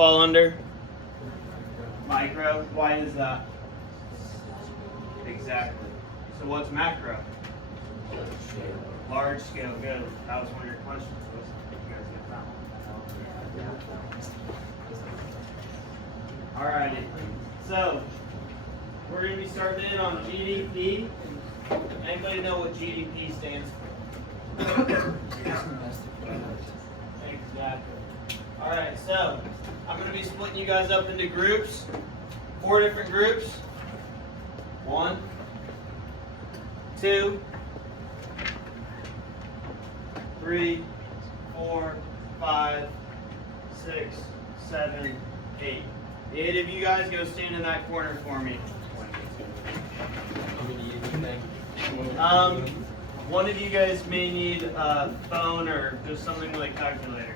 fall under? Micro. Why is that? Exactly. So what's macro? Large scale. Good. That was one of your questions. You guys get that one. Alrighty. So we're going to be starting in on GDP. Anybody know what GDP stands for? Exactly. Alright, so I'm going to be splitting you guys up into groups. 4 different groups. 1, 2, 3, 4, 5, 6, 7, 8. 8 of you guys go stand in that corner for me. One of you guys may need a phone or just something like calculator.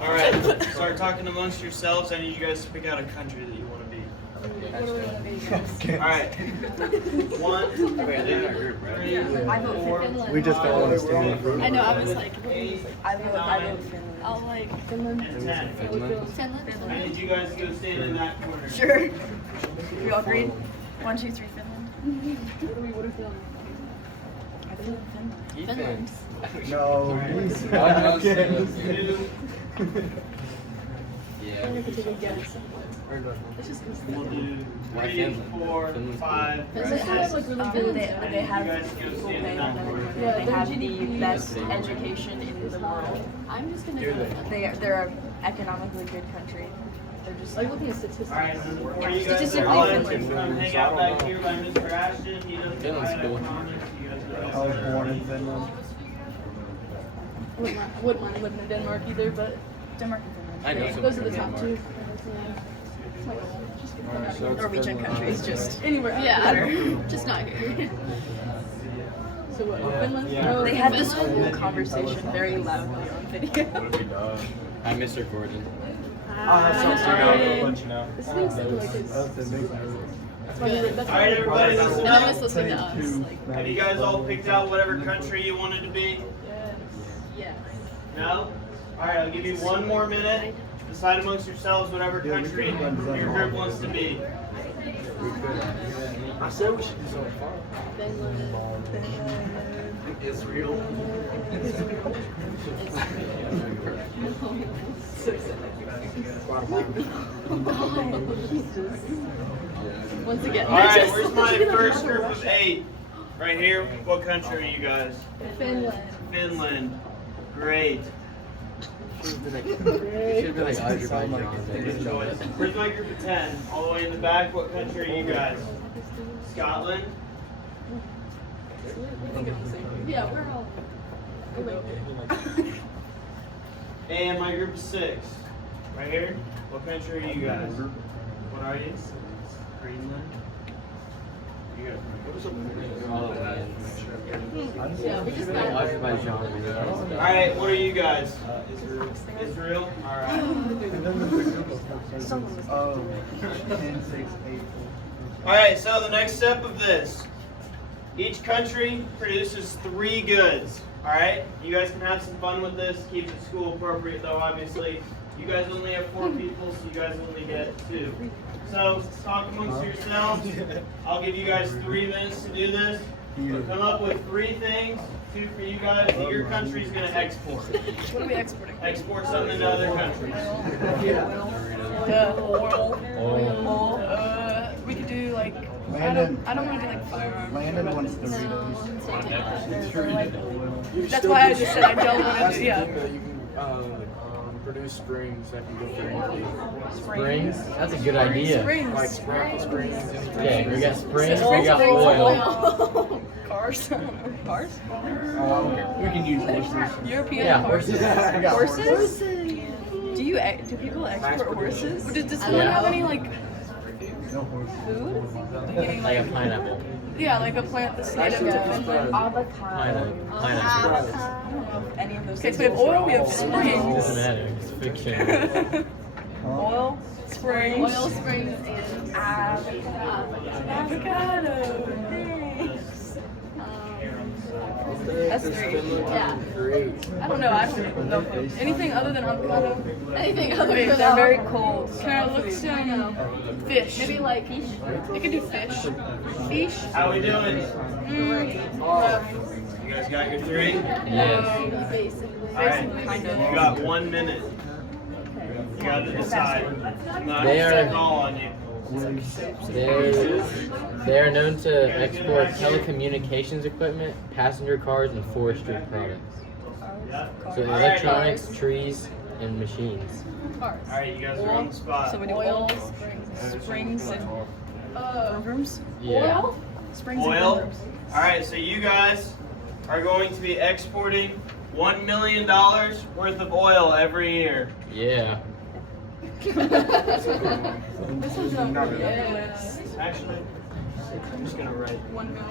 Alright, start talking amongst yourselves. I need you guys to pick out a country that you want to be. Alright. 1, 2, 3, 4. We just don't understand. I know, I was like, I vote Finland. I'll like Finland. And 10. Finland. I need you guys to go stand in that corner. Sure. We all agreed? 1, 2, 3, Finland. What are Finland? I think Finland. Finland. No, he's I could take a guess. Let's just We'll do 3, 4, 5, Does it have 6. like really They, good? they have You guys go stand in that corner. Yeah, they their have GDP the best education in the world. I'm just gonna go. They're an economically good country. They're just Like looking at statistics. Alright, before you guys Statistically, are Finland. come hang out back here by Mr. Ashton. He doesn't Finland's provide cool. economics. You guys go I was born in Finland. Wouldn't mind living in Denmark either, but Denmark and Finland. I know some those are the from top Denmark. 2. Norwegian countries just Anywhere. better. Just not here. So what? Finland? Yeah. No, They had this Finland? whole conversation very loudly on video. I miss recording. This thing's like it's. That's why we- that's why Alright, everybody, we- listen And I up. miss listening to us. Like, Have you guys all picked out whatever country you wanted to be? yes. No? Alright, I'll give you one more minute. Decide amongst yourselves whatever country your group wants to be. I said we should do something fun. Israel. Once again. Alright, where's my first group of 8? Right here. What country are you guys? Finland. Finland. Great. Should be like Azerbaijan. Good choice. Where's my group of 10? All the way in the back. What country are you guys? Scotland? Yeah, we're all. Oh, wait. And my group of 6. Right here. What country are you guys? What are you? Greenland. You guys. Yeah, we just got. Azerbaijan. Alright, what are you guys? Israel? Alright. Oh, 10, 6, 8. Alright, so the next step of this. Each country produces 3 goods. Alright? You guys can have some fun with this. Keep it school appropriate though, obviously. You guys only have 4 people, so you guys only get 2. So, talk amongst yourselves. I'll give you guys 3 minutes to do this. So come up with 3 things, 2 for you guys, that your country's going to export. What are we exporting? Export something to other countries. Oil. We could do like. I don't want to do like firearms. Landon wants to read it. That's why I just said I don't want to do. Yeah. You can produce springs that can go for springs. That's a good idea. Springs. Like sparkle springs. Yeah, we got springs. Oil We got oil. Cars. Cars. We can use horses. European Yeah, horses. horses. Horses? Do people export horses? Does someone have any like No horses. food? Like a pineapple. Yeah, like a plant that's native to Finland. Pineapple. Pineapple. I don't know if any of those. Okay, so we have oil, we have springs. Doesn't matter. It's fiction. Oil, springs, Oil springs and avocado. Thanks. That's three. Yeah. Great. I don't know. I don't know. Anything other than avocado? Anything other Wait, than they're very avocado. cold. Can I look some fish? Maybe like fish. You can do fish. Fish? How we doing? You guys got your three? Yes. Basically. All right. Kind of. You got 1 minute. You got to decide. I'm not They going to are- call on you. They are known to export telecommunications equipment, passenger cars, and forestry products. So electronics, trees, and machines. All right, you guys are on the spot. So we do Oil, springs and rooms. Yeah. Oil? Springs and Oil. rooms. All right, so you guys are going to be exporting $1 million worth of oil every year. Yeah. This is yes. Actually, I'm just gonna write. 1 mil.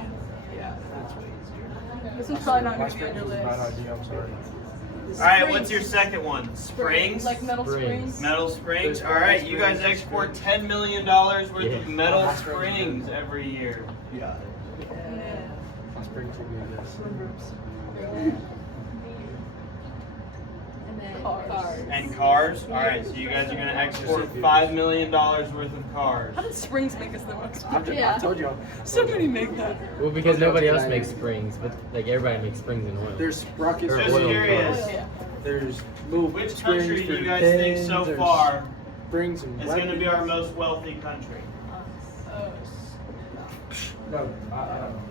Yeah, that's way easier. This one's probably not My going to be on spring your is a bad list. idea, I'm sorry. All right, what's your second one? Springs. Like metal Springs. springs. Metal springs. All right, you guys export $10 million worth Yeah. of metal springs every year. Yeah. Spring to do this. And then Cars. cars. And cars. All right, so you guys are gonna export $5 million worth of cars. How did springs make us the most? Yeah. I told y'all. Somebody make that. Well, because nobody else makes springs, but like everybody makes springs and oil. There's sprockets. Or Just oil curious. cars. Yeah. There's move Which springs country do for you guys think so pins, far springs and is gonna be our weapons. most wealthy country? No, I don't know.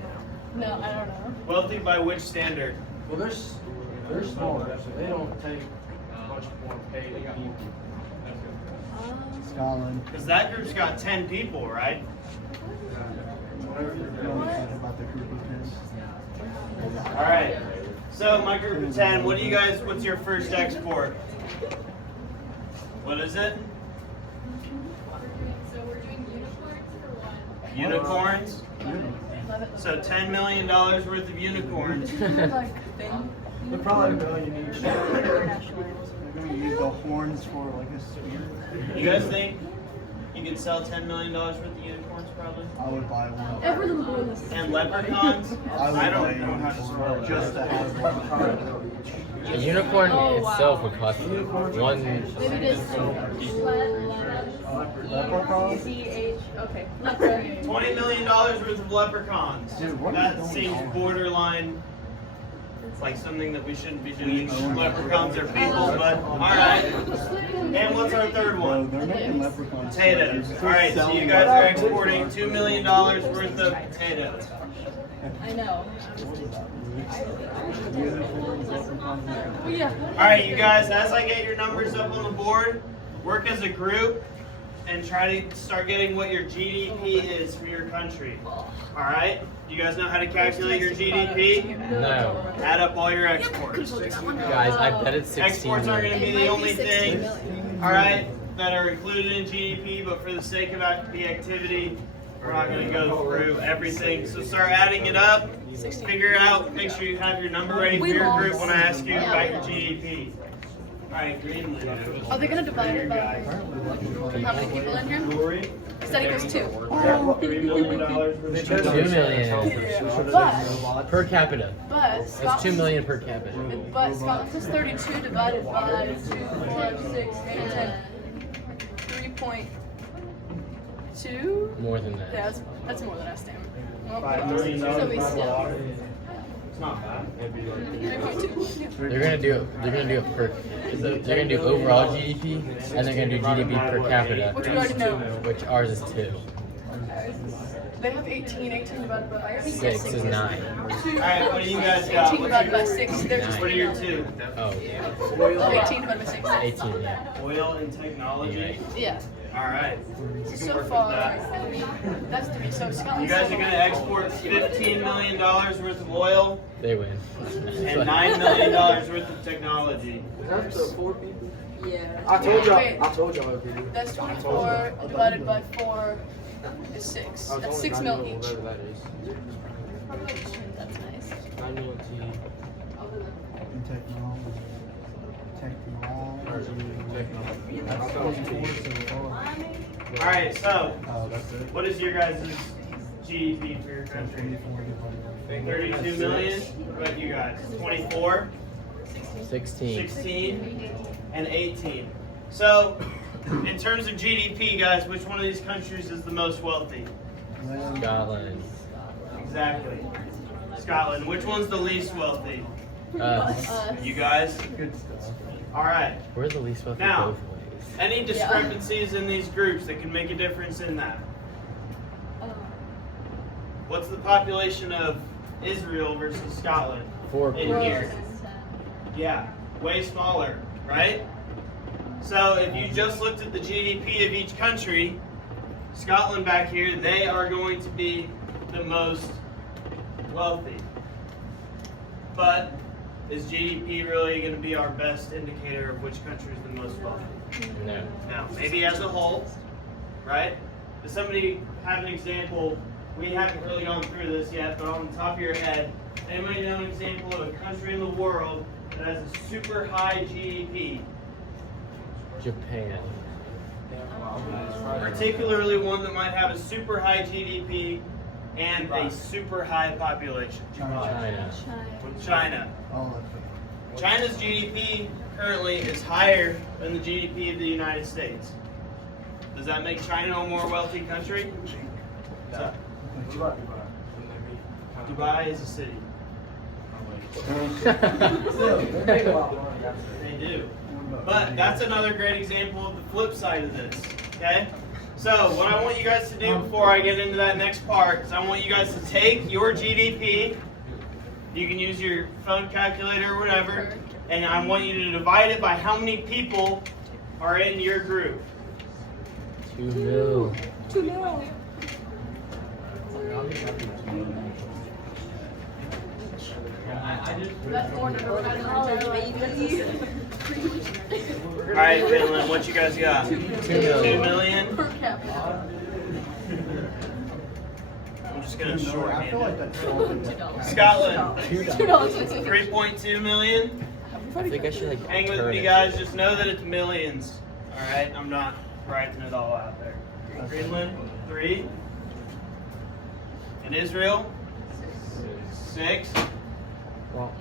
No, I don't know. Wealthy by which standard? Well, they're smaller, so they don't take much more pay than people. Scotland. Because that group's got 10 people, right? Whatever you're going to talk about the group of kids. All right. So my group of 10. What do you guys? What's your first export? What is it? So we're doing unicorns for one. Unicorns. Love it. So $10 million worth of unicorns. Like thing. They're probably going to use. International. They're going to use the horns for like a spear. You guys think you could sell $10 million worth of unicorns, probably? I would buy one. Ever the blue. And leprechauns? I would I buy don't know how to one spell it. just to have one. A unicorn Oh, wow. itself would cost one. Maybe just Leprechaun? CH. Okay. Leprechaun. $20 million worth of leprechauns. Dude, what is That going seems on? borderline. It's like something that we shouldn't be doing. Leprechauns are people, but all right. And what's our third Bro, one? they're making leprechauns. Potatoes. All right, so you guys are exporting $2 million worth of potatoes. I know. Yeah. All right, you guys, as I get your numbers up on the board, work as a group and try to start getting what your GDP is for your country. All right? Do you guys know how to calculate your GDP? No. Add up all your exports. Guys, I bet it's 16 Exports aren't going to million. be the It might only be 16 thing, million. all right, that are included in GDP, but for the sake of the activity, we're not going to go through everything. So start adding it up, figure out, make sure you have your number ready for your group when I ask you about your GDP. All right, Greenland. Are they gonna divide it by how many people in here? Jewelry. Said it goes 2. $3 million worth of 2 million But per capita. But That's 2 million per capita. But Scotland says 32 divided by 2, 5, 6, 8, 10. 3.2. More than that. Yeah, that's more than I stand. Well, $5 million So we worth of still. water. It's not bad. 3.2. They're gonna do it per. They're gonna do overall GDP, and they're gonna do GDP per capita, Which we already know. which ours is 2. They have 18. 18 divided by 6 is 9. All right, what do you guys got? 18 divided by 6. They're just What are your two? Oh, 18 divided by 6. 18, yeah. Oil and technology. Yeah. All right. We can So work with far, that. that's 3. So You Scotland's guys are going to export $15 million worth of oil They win. and $9 million worth of technology. That's the 4 people. Yeah. I told y'all. Wait. I told y'all it would be. That's 24 divided by 4 is 6. I was That's only 6 9 mil million, each. whatever that is. That's nice. 9 million T. Technology. Or technology. I thought it was T. All right, so Oh, that's it. what is your guys' GDP for your country? 32 million. What about you guys? 24, 16. 16, and 18. So, in terms of GDP, guys, which one of these countries is the most wealthy? Scotland. Exactly. Scotland. Which one's the least wealthy? You guys? Good stuff. All right. We're the least wealthy Now, both ways. Any discrepancies in these groups that can make a difference in that? What's the population of Israel versus Scotland? 4 In here. Yeah, way smaller, right? So if you just looked at the GDP of each country, Scotland back here, they are going to be the most wealthy. But is GDP really going to be our best indicator of which country is the most wealthy? No. Now, maybe as a whole, right? Does somebody have an example? We haven't really gone through this yet, but on the top of your head, anybody know an example of a country in the world that has a super high GDP? Japan. Particularly one that might have a super high GDP and a super high population. China. China. All of it. China's GDP currently is higher than the GDP of the United States. Does that make China a more wealthy country? No. Dubai is a city. They do. But that's another great example of the flip side of this. Okay? So what I want you guys to do before I get into that next part is I want you guys to take your GDP. You can use your phone calculator or whatever, and I want you to divide it by how many people are in your group. 2 mil. 2 million. That's more than college, baby. All right, Finland, what you guys got? 2 2 million. million. Per capita. I'm just gonna I feel shorthand like it. that's all good. Scotland, $2. 3.2 million. I think I should like Hang with turn me, it. guys. Just know that it's millions. All right, I'm not writing it all out there. Greenland, 3. And Israel, 6. Well,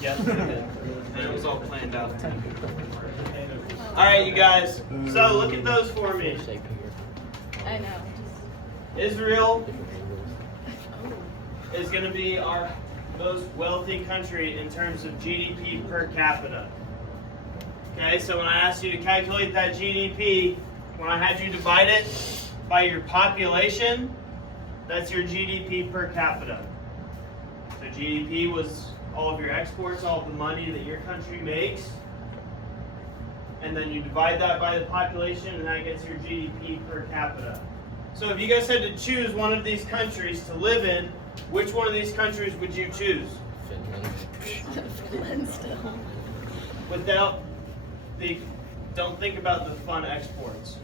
Yes, they did. And it was all planned out. All right, you guys. So look at those for me. shaking your I know. Israel different angles. is going to be our most wealthy country in terms of GDP per capita. Okay, so when I asked you to calculate that GDP, when I had you divide it by your population, that's your GDP per capita. So GDP was all of your exports, all of the money that your country makes. And then you divide that by the population, and that gets your GDP per capita. So if you guys had to choose one of these countries to live in, which one of these countries would you choose? Finland. Still. Without the, don't think about the fun exports.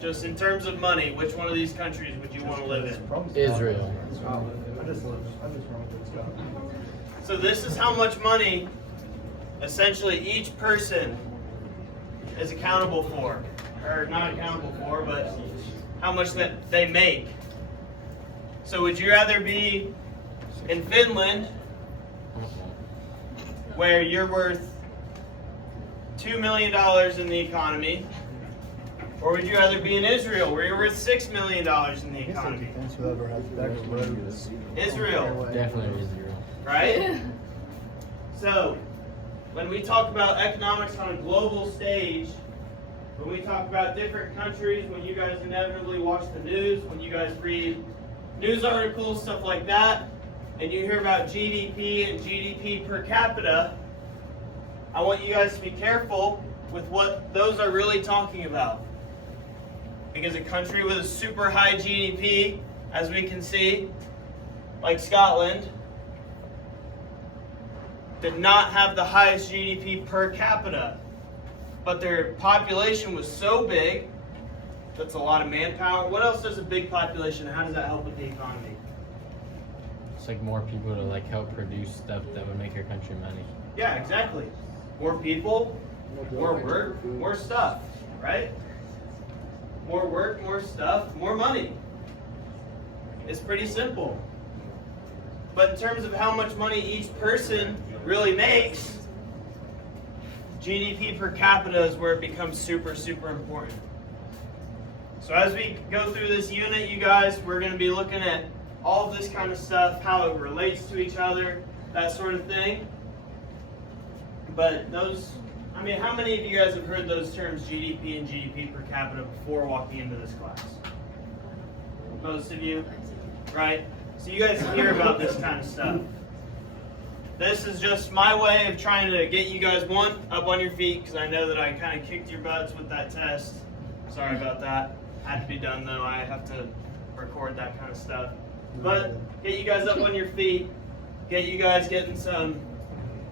Just in terms of money, which one of these countries would you want to live in? Israel. I just wrong with Scotland. So this is how much money, essentially, each person is accountable for. Or not accountable for, but how much that they make. So would you rather be in Finland, where you're worth $2 million in the economy, or would you rather be in Israel, where you're worth $6 million in the economy? Israel, Definitely Israel. right? So, when we talk about economics on a global stage, when we talk about different countries, when you guys inevitably watch the news, when you guys read news articles, stuff like that, and you hear about GDP and GDP per capita, I want you guys to be careful with what those are really talking about. Because a country with a super high GDP, as we can see, like Scotland, did not have the highest GDP per capita. But their population was so big, that's a lot of manpower. What else does a big population, how does that help with the economy? It's like more people to like help produce stuff that would make your country money. Yeah, exactly. More people, more work, more stuff, right? more work, more stuff, more money. It's pretty simple. But in terms of how much money each person really makes, GDP per capita is where it becomes super, super important. So as we go through this unit, you guys, we're going to be looking at all of this kind of stuff, how it relates to each other, that sort of thing. But those, I mean, how many of you guys have heard those terms GDP and GDP per capita before walking into this class? Most of you, right? So you guys hear about this kind of stuff. This is just my way of trying to get you guys, one, up on your feet, because I know that I kind of kicked your butts with that test. Sorry about that. Had to be done though. I have to record that kind of stuff. But get you guys up on your feet, get you guys getting some,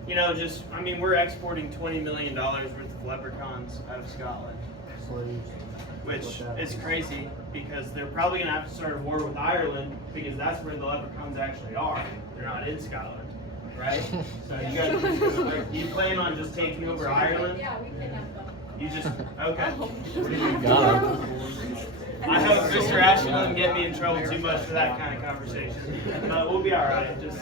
you know, just, I mean, we're exporting $20 million worth of leprechauns out of Scotland. Slaves. Which is crazy because they're probably going to have to start a war with Ireland because that's where the leprechauns actually are. They're not in Scotland, right? So you guys, you plan on just taking over Ireland? Yeah, we can have them. You just, okay. God. I hope Mr. Ashton doesn't get me in trouble too much for that kind of conversation. But we'll be all right. Just,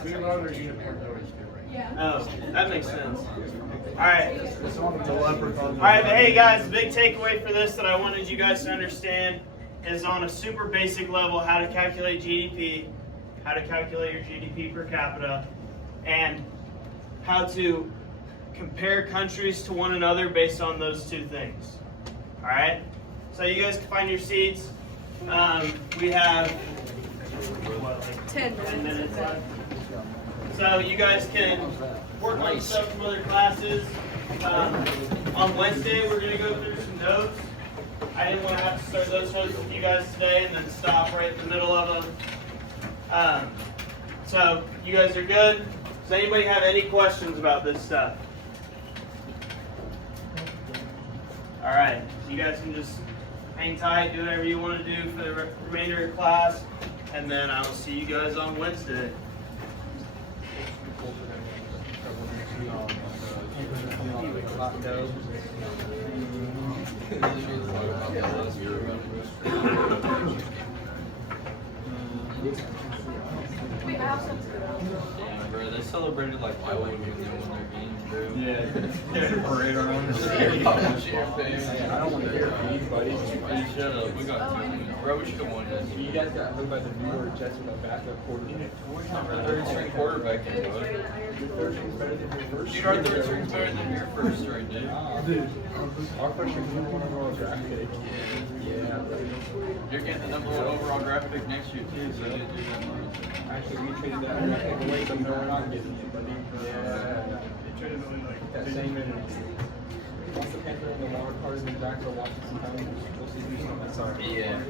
oh, that makes sense. All right. All right, but hey guys, the big takeaway for this that I wanted you guys to understand is on a super basic level how to calculate GDP, how to calculate your GDP per capita, and how to compare countries to one another based on those two things. All right? So you guys can find your seats. We have 10 minutes left. So you guys can work on stuff from other classes. On Wednesday, we're going to go through some notes. I didn't want to have to start those notes with you guys today and then stop right in the middle of them. So you guys are good? Does anybody have any questions about this stuff? All right, you guys can just hang tight, do whatever you want to do for the remainder of class, and then I will see you guys on Wednesday. We have some. Damn, bro, they celebrated like why would we do when their games, bro? Yeah. Parade around the city. I don't want to hear anybody. Hey, shut up. We got 2 minutes. Bro, we should have won this. You guys got hooked by the New York Jets with a backup quarterback. Third string quarterback, bud. Your third string's better than your first. Dude, our third string's better than your first string, dude. Dude, our first string's one of our draft picks. Yeah. You're getting the number 1 overall draft pick next year, too, so you didn't do that much. Actually, we traded that away, so no, we're not getting it, buddy. Yeah. That same minute. Once the Panther and the water cars and Jack are watching some time, we'll see who's on that side. Yeah.